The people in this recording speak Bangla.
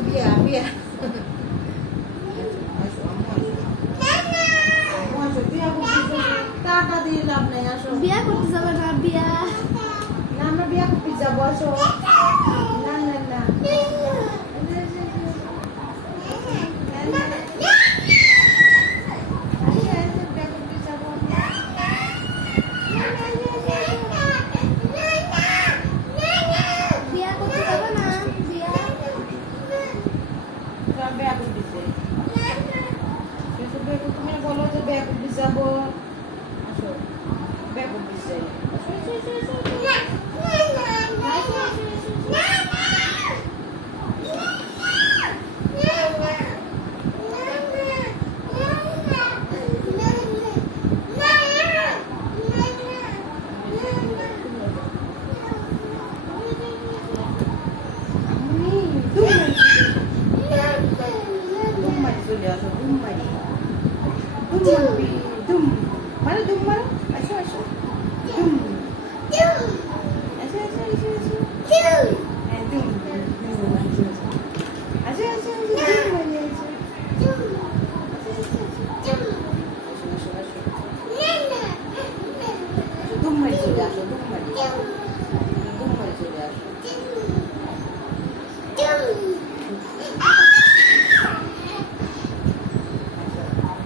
বিয়া বিয়া টাকা দিয়ে লাভ নাই আসো বিয়া করতে যাবে না বিয়া না আমরা বিয়া করতে যাবো আসো না না না বিয়া করতে যাবে না বিয়া বিয়া করতে তুমি বলো যে বিয়া করতে যাবো আসো বিয়া করতে চাই